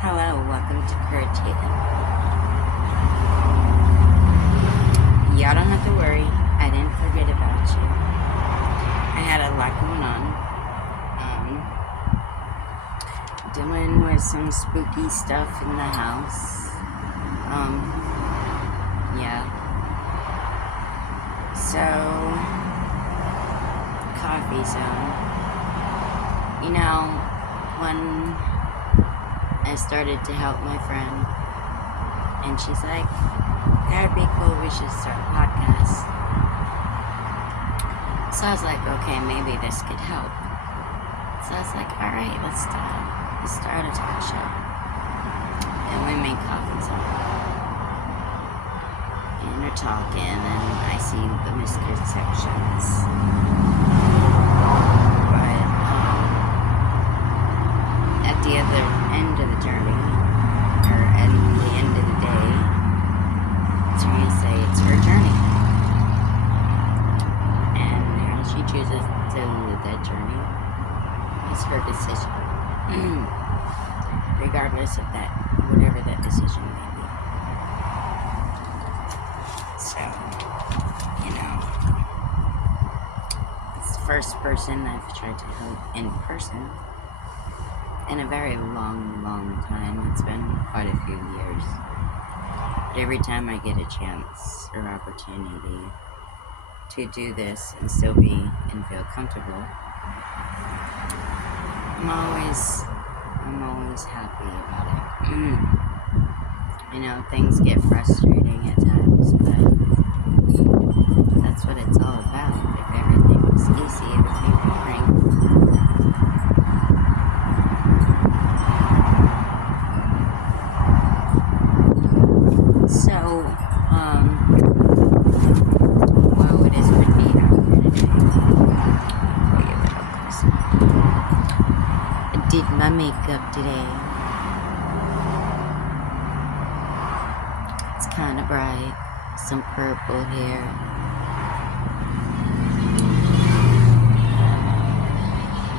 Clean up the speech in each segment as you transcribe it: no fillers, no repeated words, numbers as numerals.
Hello, welcome to Courage Haven. Y'all don't have to worry, I didn't forget about you. I had a lot going on. Dealing with some spooky stuff in the house. Yeah. So, coffee zone. You know, when I started to help my friend, and she's like, that'd be cool, we should start a podcast. So I was like, okay, maybe this could help. So I was like, alright, let's start a talk show. And we make coffee zone. And we're talking, and I see the misconceptions. But at the end of the journey, or at the end of the day, it's going to say it's her journey. And how she chooses to live that journey is her decision. Regardless of that, whatever that decision may be. So, it's the first person I've tried to help in person in a very long time. It's been quite a few years. But every time I get a chance or opportunity to do this and still be and feel comfortable, I'm always happy about it. Things get frustrating at times, but that's what it's all about. If everything was easy, it would be boring. So, it is windy out here today. I did my makeup today. It's kind of bright, some purple here.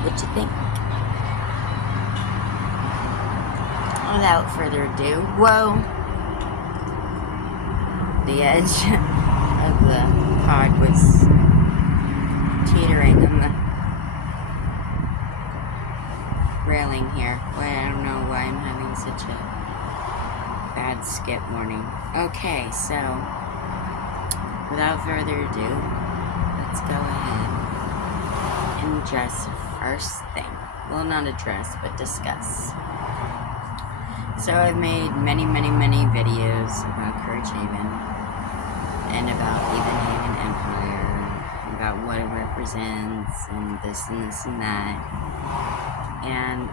What you think? Without further ado, whoa! The edge of the pod was teetering on the railing here. Well, I don't know why I'm having such a bad skip morning. Okay, so without further ado, let's go ahead and address the first thing. Well, not address, but discuss. So I've made many videos about Courage Haven and about Even Haven Empire, about what it represents and this and that. And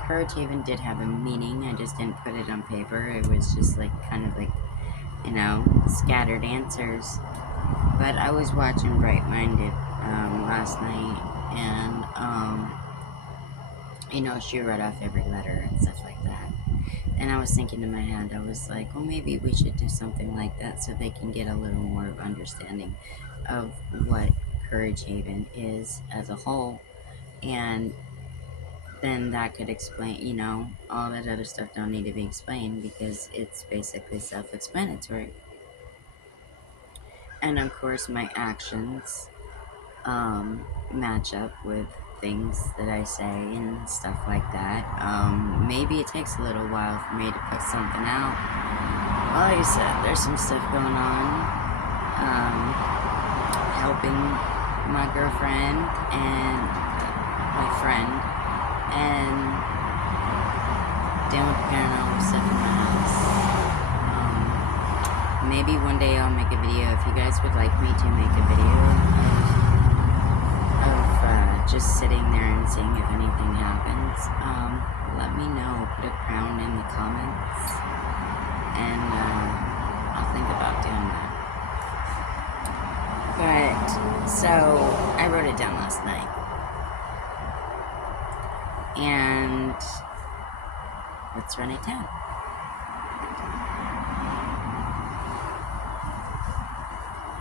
Courage Haven did have a meaning. I just didn't put it on paper. It was just scattered answers. But I was watching Bright Minded last night, and she read off every letter and stuff like that. And I was thinking in my head, I was like, well, maybe we should do something like that so they can get a little more of understanding of what Courage Haven is as a whole. And then that could explain, all that other stuff don't need to be explained because it's basically self-explanatory. And of course, my actions match up with things that I say and stuff like that. Maybe it takes a little while for me to put something out. Like I said, there's some stuff going on. Helping my girlfriend and my friend, and dealing with paranormal stuff in my house. Maybe one day I'll make a video if you guys would like me to make a video of just sitting there and seeing if anything happens. Let me know. Put a crown in the comments, and I'll think about doing that. But so I wrote it down last night. And let's run it down.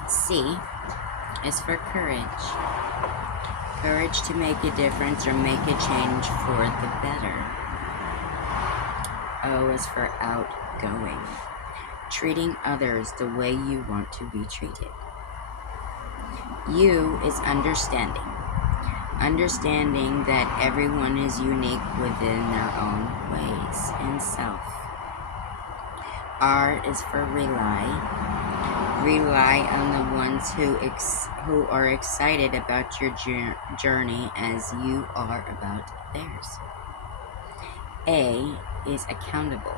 C is for courage. Courage to make a difference or make a change for the better. O is for outgoing. Treating others the way you want to be treated. U is understanding. Understanding that everyone is unique within their own ways and self. R is for rely. Rely on the ones who are excited about your journey as you are about theirs. A is accountable.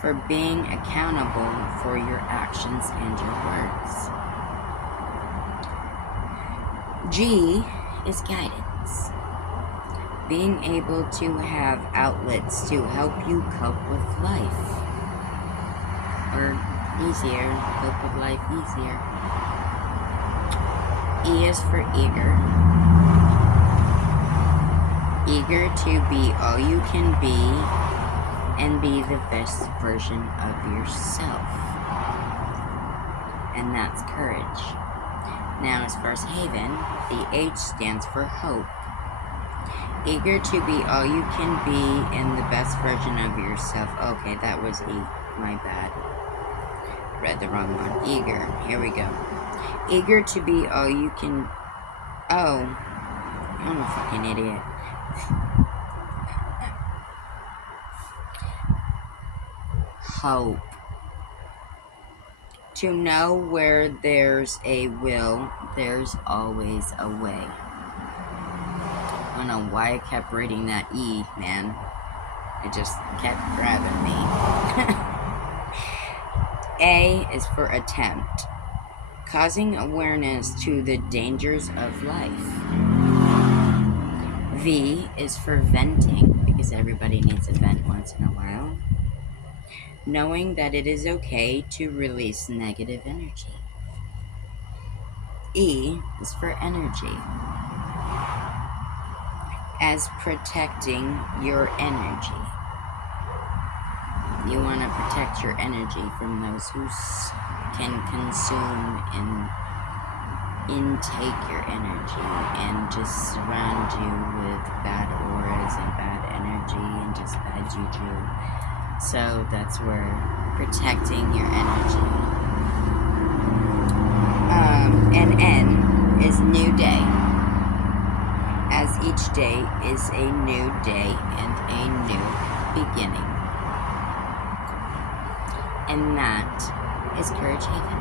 For being accountable for your actions and your words. G is guidance. Being able to have outlets to help you cope with life. Or easier, cope with life easier. E is for eager. Eager to be all you can be and be the best version of yourself. And that's courage. Now as far as Haven, the H stands for hope. Eager to be all you can be and the best version of yourself. Okay, that was E. My bad. Read the wrong one. Eager. Here we go. Eager to be all you can... Oh. I'm a fucking idiot. Hope. To know where there's a will, there's always a way. I don't know why I kept reading that E, man. It just kept grabbing me. A is for attempt. Causing awareness to the dangers of life. V is for venting, because everybody needs a vent once in a while. Knowing that it is okay to release negative energy. E is for energy. As protecting your energy. You want to protect your energy from those who can consume and intake your energy and just surround you with bad auras and bad energy and just bad juju. So that's where protecting your energy. And N is new day. As each day is a new day and a new beginning. And that is Courage Haven.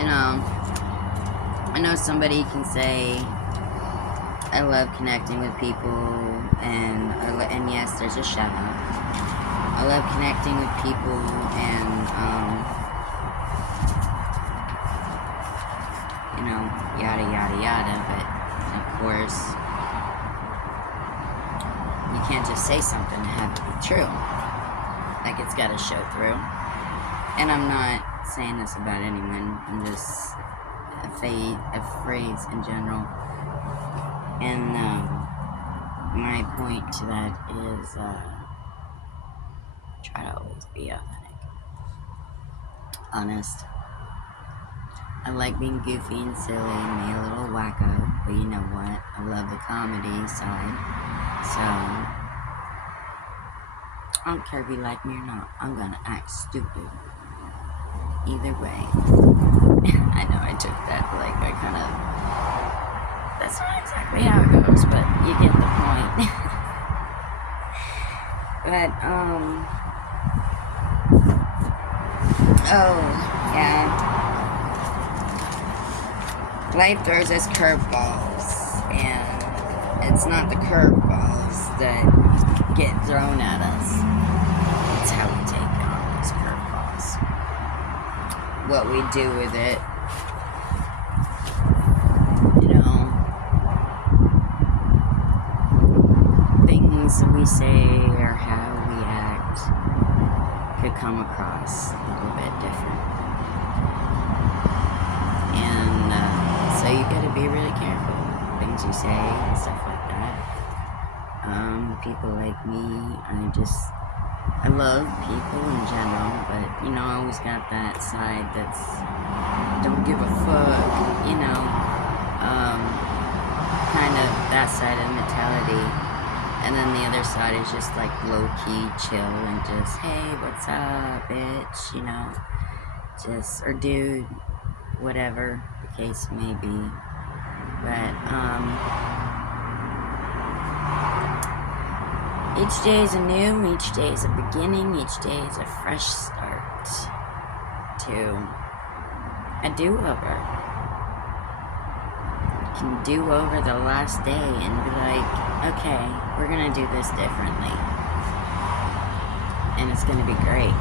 And I know somebody can say, I love connecting with people, and yes, there's a shout out. I love connecting with people and, you know, yada, yada, yada, but of course, you can't just say something to have it be true. Like, it's gotta show through. And I'm not saying this about anyone, I'm just a phrase in general. And my point to that is try to always be authentic, honest. I like being goofy and silly and be a little wacko, but you know what? I love the comedy side. So I don't care if you like me or not. I'm gonna act stupid either way. I know I took that like I kind of... That's not exactly how it goes, but you get the point. But, oh, yeah. Life throws us curveballs, and it's not the curveballs that get thrown at us. It's how we take on those curveballs. What we do with it. Things we say or how we act could come across a little bit different. And so you gotta be really careful. Things you say and stuff like that. People like me, I love people in general, but you know, I always got that side that's don't give a fuck, you know. fast side of mentality, and then the other side is just like low-key chill and just, hey, what's up, bitch, you know, just, or dude, whatever the case may be. But each day is anew, each day is a beginning, each day is a fresh start to a do-over. You can do over the last day and be like, okay, we're gonna do this differently. And it's gonna be great.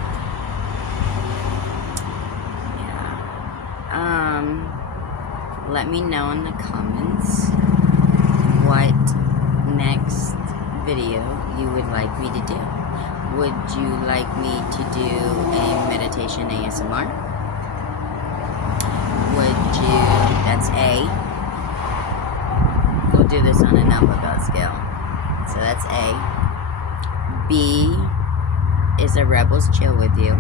Yeah. Let me know in the comments what next video you would like me to do. Would you like me to do a meditation ASMR? Would you, that's A. We'll do this on a number scale. So that's A. B is a Rebels chill with you.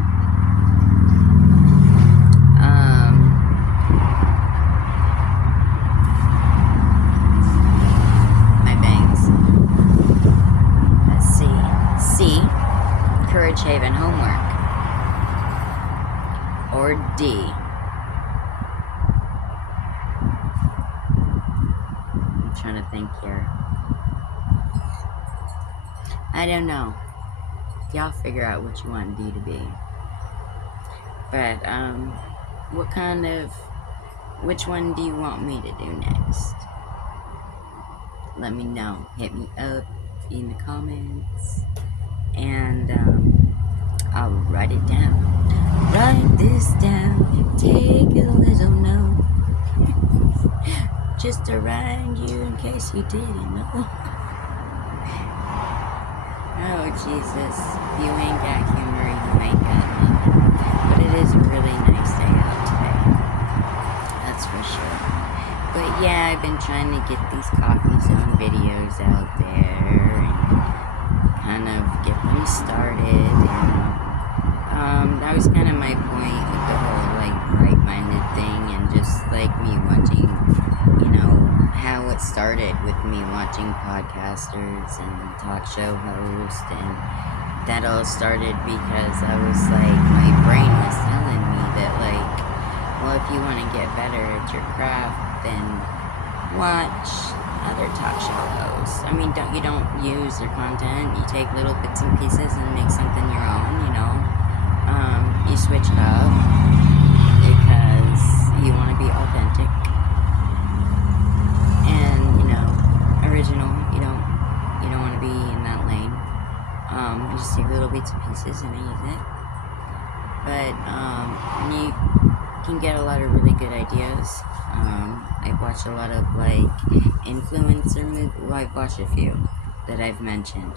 My bangs. Let's see. C, Courage Haven homework. Or D, trying to think here. I don't know. Y'all figure out what you want D to be. But which one do you want me to do next? Let me know. Hit me up in the comments, and I'll write it down. Write this down. Take a little note. Just to remind you in case you didn't know. Oh, Jesus. You ain't got humor, you ain't got nothing. But it is a really nice day out today. That's for sure. But yeah, I've been trying to get these coffee zone videos out there and kind of get them started. And that was kind of my point with the whole, like, right-minded thing, and just, like, me watching, you know, how it started with me watching podcasters and talk show hosts, and that all started because I was like, my brain was telling me that, like, well, if you want to get better at your craft, then watch other talk show hosts. I mean, you don't use their content, you take little bits and pieces and make something your own, you know. You switch it up because you want to be authentic and, you know, original. You don't want to be in that lane. You just take little bits and pieces and use it. But you can get a lot of really good ideas. I've watched a lot of, like, influencer movies. Well, I've watched a few that I've mentioned,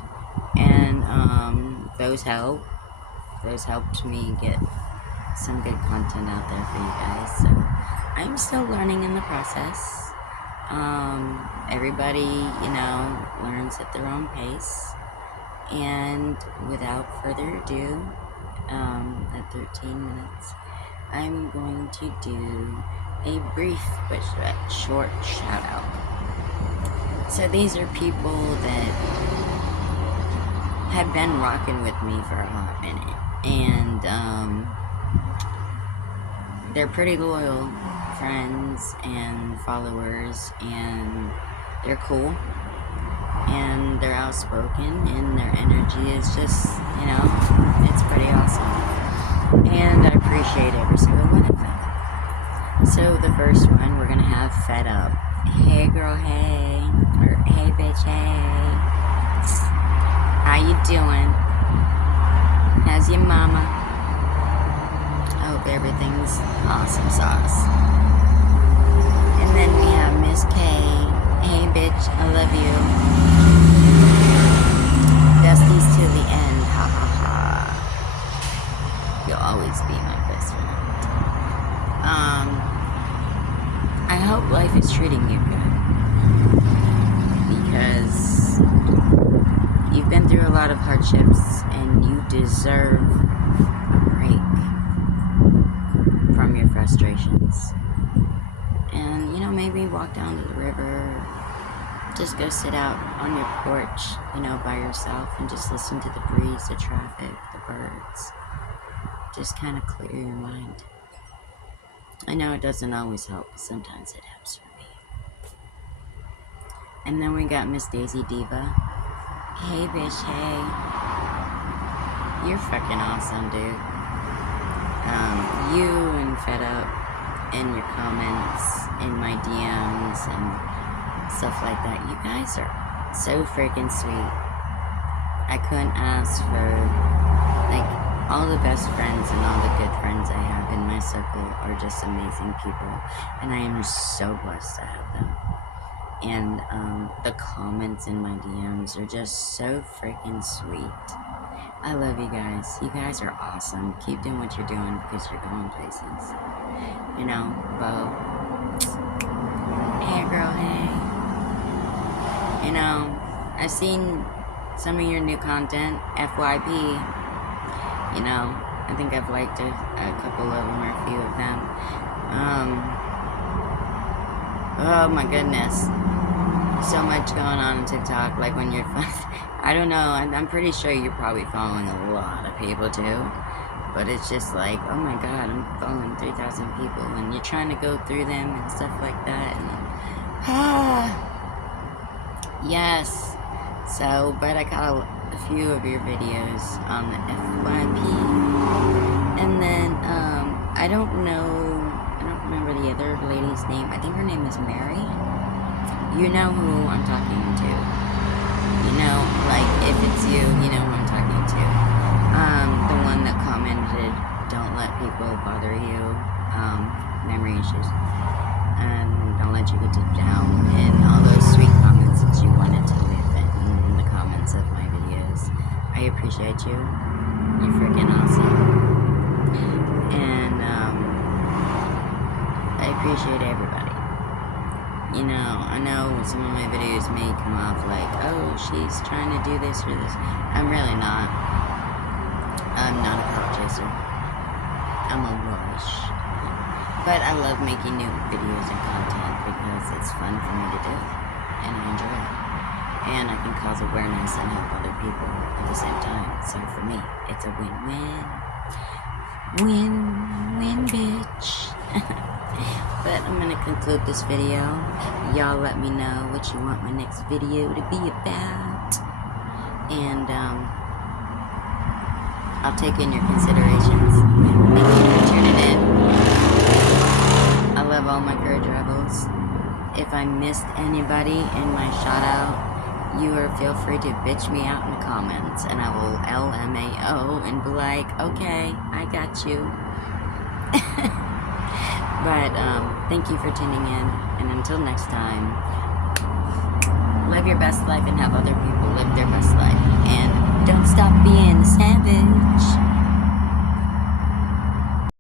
and those help. Those helped me get some good content out there for you guys. So I'm still learning in the process. Everybody, you know, learns at their own pace. And without further ado, at 13 minutes, I'm going to do a brief but short shout out. So these are people that have been rocking with me for a hot minute. And they're pretty loyal friends and followers, and they're cool, and they're outspoken, and their energy is just, you know, it's pretty awesome, and I appreciate every single one of them. So the first one, we're gonna have Fed Up. Hey girl, hey, or hey bitch, hey, how you doing? How's your mama? I hope everything's awesome sauce. And then we have Miss K. Hey bitch, I love you. Besties to the end, ha ha ha. You'll always be my best friend. I hope life is treating you good, because you've been through a lot of hardships and you deserve a break from your frustrations. And, you know, maybe walk down to the river, just go sit out on your porch, you know, by yourself and just listen to the breeze, the traffic, the birds. Just kind of clear your mind. I know it doesn't always help, but sometimes it helps for me. And then we got Miss Daisy Diva. Hey, bitch, hey. You're fucking awesome, dude. You and Fed Up in your comments, in my DMs, and stuff like that. You guys are so freaking sweet. I couldn't ask for, like, all the best friends and all the good friends I have in my circle are just amazing people. And I am so blessed to have them. And the comments in my DMs are just so freaking sweet. I love you guys. You guys are awesome. Keep doing what you're doing because you're going places. You know, Bo. Hey, girl, hey. You know, I've seen some of your new content, FYP. You know, I think I've liked a couple of them or a few of them. Oh my goodness. So much going on TikTok, like when you're I don't know, I'm pretty sure you're probably following a lot of people too, but it's just like, oh my god, I'm following 3,000 people, and you're trying to go through them and stuff like that, and yes, so, but I caught a few of your videos on the FYP, and then, I don't remember the other lady's name. I think her name is Mary. You know who I'm talking to. You know, like, if it's you, you know who I'm talking to. The one that commented, don't let people bother you, memory issues, and don't let you get down, and all those sweet comments that you wanted to leave in the comments of my videos. I appreciate you. You're freaking awesome. And, I appreciate everybody. You know, I know some of my videos may come off like, oh, she's trying to do this or this. I'm really not. I'm not a clout chaser. I'm a rush. But I love making new videos and content because it's fun for me to do. And I enjoy it. And I can cause awareness and help other people at the same time. So for me, it's a win-win. Win-win, bitch. But I'm gonna conclude this video. Y'all let me know what you want my next video to be about, and I'll take in your considerations. Thank you for tuning in. I love all my Courage Rebels. If I missed anybody in my shout out, you are feel free to bitch me out in the comments, and I will LMAO and be like, okay, I got you. But, thank you for tuning in, and until next time, live your best life and have other people live their best life, and don't stop being savage.